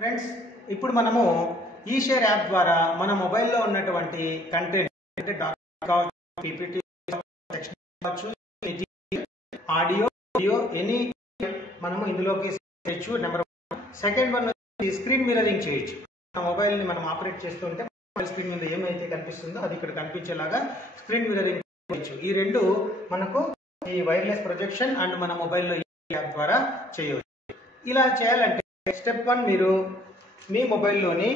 Friends, ఇప్పుడు మనము ఈ షేర్ యాప్ ద్వారా మన మొబైల్లో ఉన్నటువంటి కంటెంట్ అంటే డాక్యుమెంట్, పీపీటీ, టెక్స్ట్ కావచ్చు, ఆడియో, వీడియో ఎనీ మనము ఇందులోకి చేయొచ్చు. Number 1. Second one screen mirroring చేయొచ్చు. మన మొబైల్ని మనం ఆపరేట్ చేస్తుంటే స్క్రీన్ మీద ఏమైతే కనిపిస్తుందో అది ఇక్కడ కనిపించేలాగా స్క్రీన్ మిర్రరింగ్ చేయొచ్చు. ఈ రెండు మనకు ఈ వైర్లెస్ ప్రొజెక్షన్ అండ్ మన మొబైల్లో ఈ యాప్ ద్వారా చేయవచ్చు. ఇలా చేయాలంటే స్టెప్ 1, మీరు మీ మొబైల్లోని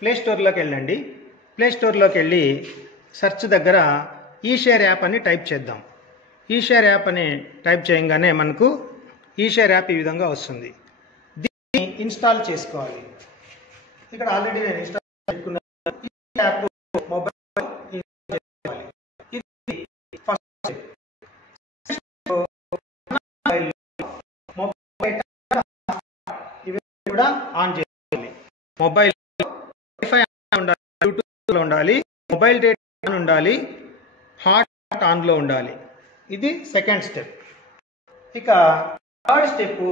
ప్లే స్టోర్లోకి వెళ్ళండి. ప్లే స్టోర్లోకి వెళ్ళి సెర్చ్ దగ్గర ఈ షేర్ యాప్ అని టైప్ చేద్దాం. ఈ షేర్ యాప్ అని టైప్ చేయగానే మనకు ఈ షేర్ యాప్ ఈ విధంగా వస్తుంది. దీన్ని ఇన్స్టాల్ చేసుకోవాలి. ఇక్కడ ఆల్రెడీ నేను ఇన్స్టాల్ చేసుకున్నాను. ఈ యాప్ మొబైల్ ఇన్స్టాల్ చేసుకోవాలి. ఇది ఫస్ట్ మొబైల్ ఇవి కూడా ఆన్ చేయాలి. మొబైల్ వైఫై ఉండాలి, బ్లూటూత్లో ఉండాలి, మొబైల్ డేటా ఉండాలి, హాట్ ఆన్లో ఉండాలి. ఇది సెకండ్ స్టెప్. ఇక థర్డ్ స్టెప్,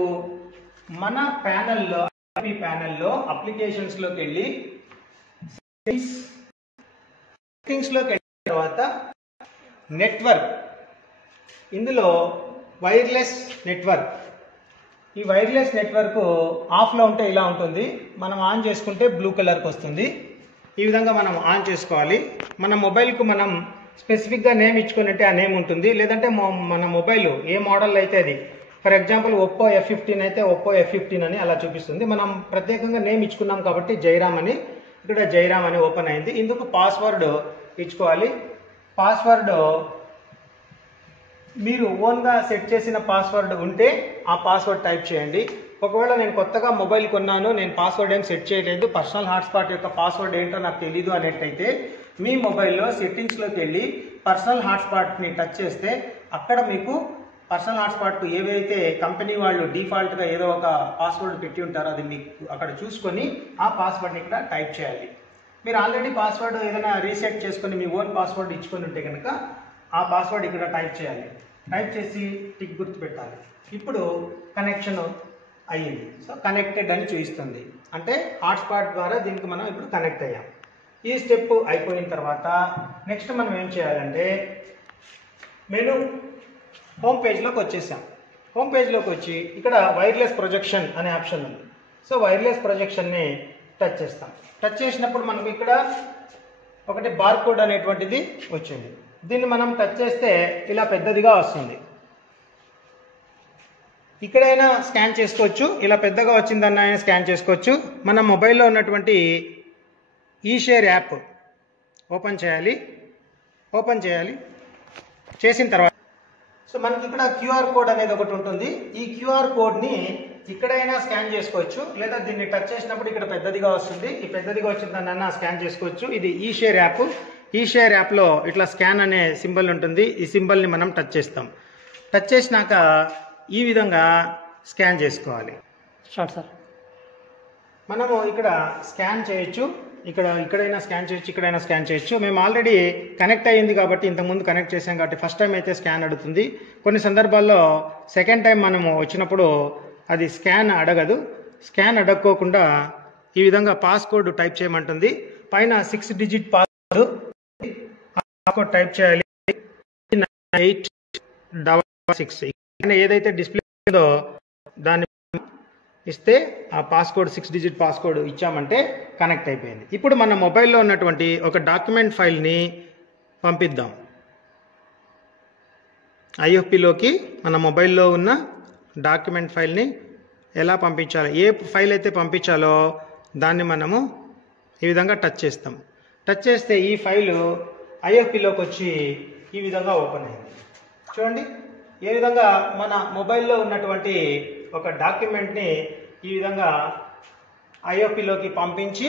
మన ప్యానెల్లో అప్లికేషన్స్లోకి వెళ్ళి సెట్టింగ్స్లోకి వెళ్ళిన తర్వాత నెట్వర్క్, ఇందులో వైర్లెస్ నెట్వర్క్. ఈ వైర్లెస్ నెట్వర్క్ ఆఫ్లో ఉంటే ఇలా ఉంటుంది, మనం ఆన్ చేసుకుంటే బ్లూ కలర్కి వస్తుంది. ఈ విధంగా మనం ఆన్ చేసుకోవాలి. మన మొబైల్కు మనం స్పెసిఫిక్గా నేమ్ ఇచ్చుకున్నట్టే ఆ నేమ్ ఉంటుంది. లేదంటే మన మొబైల్ ఏ మోడల్ అయితే అది, ఫర్ ఎగ్జాంపుల్ ఒప్పో F15 అయితే ఒప్పో F15 అని అలా చూపిస్తుంది. మనం ప్రత్యేకంగా నేమ్ ఇచ్చుకున్నాం కాబట్టి జైరామ్ అని, ఇక్కడ జైరామ్ అని ఓపెన్ అయింది. ఇందుకు పాస్వర్డ్ ఇచ్చుకోవాలి. పాస్వర్డ్ మీరు ఓన్గా సెట్ చేసిన పాస్వర్డ్ ఉంటే ఆ పాస్వర్డ్ టైప్ చేయండి. ఒకవేళ నేను కొత్తగా మొబైల్ కొన్నాను, నేను పాస్వర్డ్ ఏం సెట్ చేయలేదు, పర్సనల్ హాట్స్పాట్ యొక్క పాస్వర్డ్ ఏంటో నాకు తెలీదు అనేట్టయితే మీ మొబైల్లో సెట్టింగ్స్లోకి వెళ్ళి పర్సనల్ హాట్స్పాట్ని టచ్ చేస్తే అక్కడ మీకు పర్సనల్ హాట్స్పాట్కు ఏవైతే కంపెనీ వాళ్ళు డిఫాల్ట్గా ఏదో ఒక పాస్వర్డ్ పెట్టి ఉంటారో అది మీకు అక్కడ చూసుకొని ఆ పాస్వర్డ్ని ఇక్కడ టైప్ చేయాలి. మీరు ఆల్రెడీ పాస్వర్డ్ ఏదైనా రీసెట్ చేసుకొని మీ ఓన్ పాస్వర్డ్ ఇచ్చుకొని ఉంటే కనుక ఆ పాస్వర్డ్ ఇక్కడ టైప్ చేయాలి. టైప్ చేసి టిక్ గుర్తు పెట్టాలి. ఇప్పుడు కనెక్షన్ అయ్యింది. సో కనెక్టెడ్ అని చూపిస్తుంది, అంటే హాట్స్పాట్ ద్వారా దీనికి మనం ఇప్పుడు కనెక్ట్ అయ్యాం. ఈ స్టెప్ అయిపోయిన తర్వాత నెక్స్ట్ మనం ఏం చేయాలంటే మెనూ హోమ్ పేజ్లోకి వచ్చేసాం. హోమ్ పేజ్లోకి వచ్చి ఇక్కడ వైర్లెస్ ప్రొజెక్షన్ అనే ఆప్షన్ ఉంది. సో వైర్లెస్ ప్రొజెక్షన్ని టచ్ చేస్తాం. టచ్ చేసినప్పుడు మనకు ఇక్కడ ఒకటి బార్కోడ్ అనేటువంటిది వచ్చింది. దీన్ని మనం టచ్ చేస్తే ఇలా పెద్దదిగా వస్తుంది. ఇక్కడైనా స్కాన్ చేసుకోవచ్చు, ఇలా పెద్దగా వచ్చిందన్న స్కాన్ చేసుకోవచ్చు. మన మొబైల్లో ఉన్నటువంటి ఈ షేర్ యాప్ ఓపెన్ చేయాలి. చేసిన తర్వాత సో మనకి ఇక్కడ క్యూఆర్ కోడ్ అనేది ఒకటి ఉంటుంది. ఈ క్యూఆర్ కోడ్ని ఇక్కడైనా స్కాన్ చేసుకోవచ్చు, లేదా దీన్ని టచ్ చేసినప్పుడు ఇక్కడ పెద్దదిగా వస్తుంది. ఈ పెద్దదిగా వచ్చిందన్న స్కాన్ చేసుకోవచ్చు. ఇది ఈ షేర్ యాప్. ఈ షేర్ యాప్లో ఇట్లా స్కాన్ అనే సింబల్ ఉంటుంది. ఈ సింబల్ని మనం టచ్ చేస్తాం. టచ్ చేసినాక ఈ విధంగా స్కాన్ చేసుకోవాలి. సార్ మనము ఇక్కడ స్కాన్ చేయొచ్చు, ఇక్కడైనా స్కాన్ చేయొచ్చు, ఇక్కడైనా స్కాన్ చేయొచ్చు. మేము ఆల్రెడీ కనెక్ట్ అయ్యింది కాబట్టి ఇంతకుముందు కనెక్ట్ చేసాం కాబట్టి ఫస్ట్ టైం అయితే స్కాన్ అడుగుతుంది. కొన్ని సందర్భాల్లో సెకండ్ టైం మనము వచ్చినప్పుడు అది స్కాన్ అడగదు. స్కాన్ అడగకోకుండా ఈ విధంగా పాస్కోడ్ టైప్ చేయమంటుంది. పైన 6 డిజిట్ పాస్కోడ్ టైప్ చేయాలి. 9866 ఏదైతే డిస్ప్లే ఉందో దాన్ని ఇస్తే ఆ పాస్కోడ్ 6 డిజిట్ పాస్కోడ్ ఇచ్చామంటే కనెక్ట్ అయిపోయింది. ఇప్పుడు మన మొబైల్లో ఉన్నటువంటి ఒక డాక్యుమెంట్ ఫైల్ని పంపిద్దాం. IFPలోకి మన మొబైల్లో ఉన్న డాక్యుమెంట్ ఫైల్ని ఎలా పంపించాలి, ఏ ఫైల్ అయితే పంపించాలో దాన్ని మనము ఈ విధంగా టచ్ చేస్తాం. టచ్ చేస్తే ఈ ఫైలు IFPలోకి వచ్చి ఈ విధంగా ఓపెన్ అయింది. చూడండి ఏ విధంగా మన మొబైల్లో ఉన్నటువంటి ఒక డాక్యుమెంట్ని ఈ విధంగా IFPలోకి పంపించి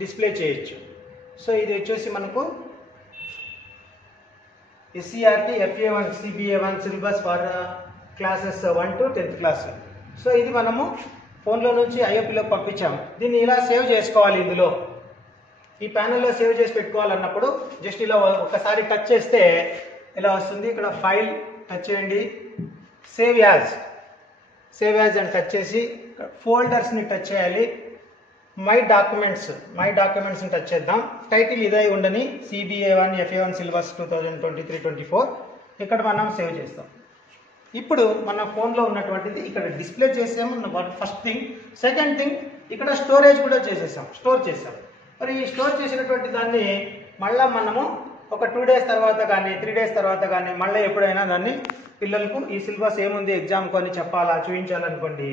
డిస్ప్లే చేయొచ్చు. సో ఇది వచ్చేసి మనకు SCERT FA1 CBA1 syllabus for classes 1 to 10th class. So ఇది మనము ఫోన్లో నుంచి IFPలోకి పంపించాము. దీన్ని ఇలా సేవ్ చేసుకోవాలి. ఇందులో ఈ ప్యానెల్లో సేవ్ చేసి పెట్టుకోవాలన్నప్పుడు జస్ట్ ఇలా ఒకసారి టచ్ చేస్తే ఇలా వస్తుంది. ఇక్కడ ఫైల్ టచ్ చేయండి, సేవ్ యాజ్ అని టచ్ చేసి ఫోల్డర్స్ని టచ్ చేయాలి. మై డాక్యుమెంట్స్ని టచ్ చేద్దాం. టైటిల్ ఇదే ఉండని CBA1 FA1 సిలబస్ 2023-24. ఇక్కడ మనం సేవ్ చేస్తాం. ఇప్పుడు మన ఫోన్లో ఉన్నటువంటిది ఇక్కడ డిస్ప్లే చేసాము ఫస్ట్ థింగ్. సెకండ్ థింగ్ ఇక్కడ స్టోరేజ్ కూడా స్టోర్ చేసాం. మరి ఈ స్టోర్ చేసినటువంటి దాన్ని మళ్ళీ మనము ఒక 2 days తర్వాత కానీ 3 days తర్వాత కానీ మళ్ళీ ఎప్పుడైనా దాన్ని పిల్లలకు ఈ సిలబస్ ఏముంది ఎగ్జామ్కు అని చెప్పాలా చూపించాలనుకోండి,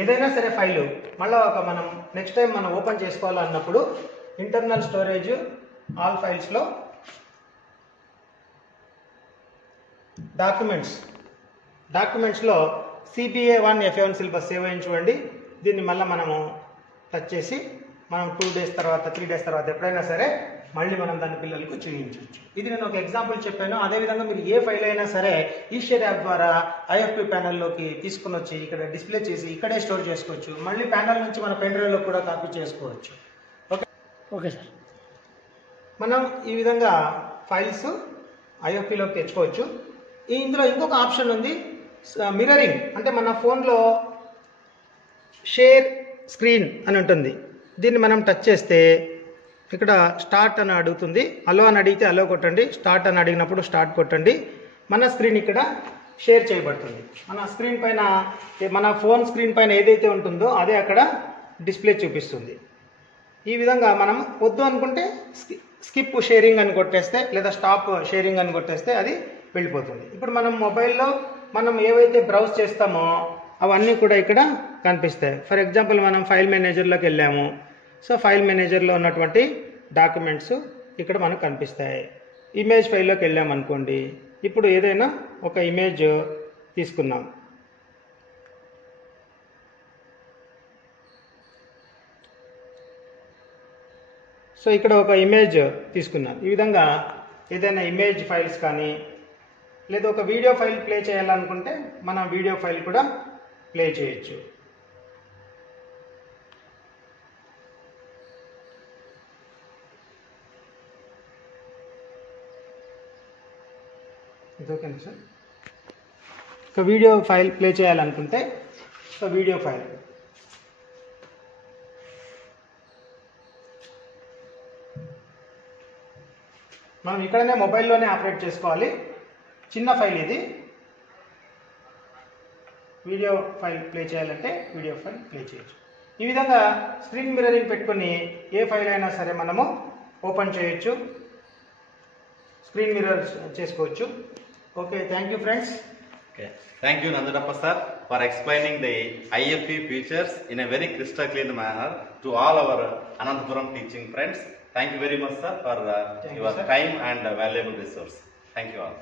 ఏదైనా సరే ఫైలు మళ్ళీ మనం నెక్స్ట్ టైం మనం ఓపెన్ చేసుకోవాలన్నప్పుడు ఇంటర్నల్ స్టోరేజ్ ఆల్ ఫైల్స్లో డాక్యుమెంట్స్లో CBA1 FA1 సిలబస్ సేవ్ అయ్యి చూడండి. దీన్ని మళ్ళీ మనము టచ్ చేసి మనం 2 days తర్వాత 3 days తర్వాత ఎప్పుడైనా సరే మళ్ళీ మనం దాని పిల్లలకు చూపించవచ్చు. ఇది నేను ఒక ఎగ్జాంపుల్ చెప్పాను. అదేవిధంగా మీరు ఏ ఫైల్ అయినా సరే ఈషేర్ యాప్ ద్వారా IFP ప్యానల్లోకి తీసుకుని వచ్చి ఇక్కడ డిస్ప్లే చేసి ఇక్కడే స్టోర్ చేసుకోవచ్చు. మళ్ళీ ప్యానల్ నుంచి మన పెన్ డ్రైవ్లో కూడా కాపీ చేసుకోవచ్చు. Okay sir. మనం ఈ విధంగా ఫైల్స్ IFPలోకి తెచ్చుకోవచ్చు. ఇందులో ఇంకొక ఆప్షన్ ఉంది, మిర్రరింగ్. అంటే మన ఫోన్లో షేర్ స్క్రీన్ అని ఉంటుంది. దీన్ని మనం టచ్ చేస్తే ఇక్కడ స్టార్ట్ అని అడుగుతుంది. అలో అని అడిగితే అలో కొట్టండి, స్టార్ట్ అని అడిగినప్పుడు స్టార్ట్ కొట్టండి. మన స్క్రీన్ ఇక్కడ షేర్ చేయబడుతుంది. మన స్క్రీన్ పైన మన ఫోన్ స్క్రీన్ పైన ఏదైతే ఉంటుందో అదే అక్కడ డిస్ప్లే చూపిస్తుంది. ఈ విధంగా మనం వద్దు అనుకుంటే స్కిప్ షేరింగ్ అని కొట్టేస్తే లేదా స్టాప్ షేరింగ్ అని కొట్టేస్తే అది వెళ్ళిపోతుంది. ఇప్పుడు మనం మొబైల్లో మనం ఏవైతే బ్రౌజ్ చేస్తామో అవన్నీ కూడా ఇక్కడ కనిపిస్తాయి. ఫర్ ఎగ్జాంపుల్ మనం ఫైల్ మేనేజర్లోకి వెళ్ళాము. సో ఫైల్ మేనేజర్లో ఉన్నటువంటి డాక్యుమెంట్స్ ఇక్కడ మనకు కనిపిస్తాయి. ఇమేజ్ ఫైల్లోకి వెళ్ళామనుకోండి, ఇప్పుడు ఏదైనా ఒక ఇమేజ్ తీసుకున్నాం. సో ఇక్కడ ఒక ఇమేజ్ తీసుకున్నాం. ఈ విధంగా ఏదైనా ఇమేజ్ ఫైల్స్ కానీ లేదా ఒక వీడియో ఫైల్ ప్లే చేయాలనుకుంటే మనం వీడియో ఫైల్ కూడా ప్లే చేయొచ్చు. ఓకేనా సార్? ఒక వీడియో ఫైల్ ప్లే చేయాలనుకుంటే సో వీడియో ఫైల్ మనం ఇక్కడనే మొబైల్లోనే ఆపరేట్ చేసుకోవాలి. చిన్న ఫైల్ ఇది. వీడియో ఫైల్ ప్లే చేయాలంటే వీడియో ఫైల్ ప్లే చేయొచ్చు. ఈ విధంగా స్క్రీన్ మిర్రరింగ్ పెట్టుకొని ఏ ఫైల్ అయినా సరే మనము ఓపెన్ చేయొచ్చు, స్క్రీన్ మిర్రర్ చేసుకోవచ్చు. Okay, thank you friends. Okay, thank you Nandadappa sir for explaining the IFP features in a very crystal clear manner to all our Anantapuram teaching friends. Thank you very much sir for your time and valuable resource. Thank you all.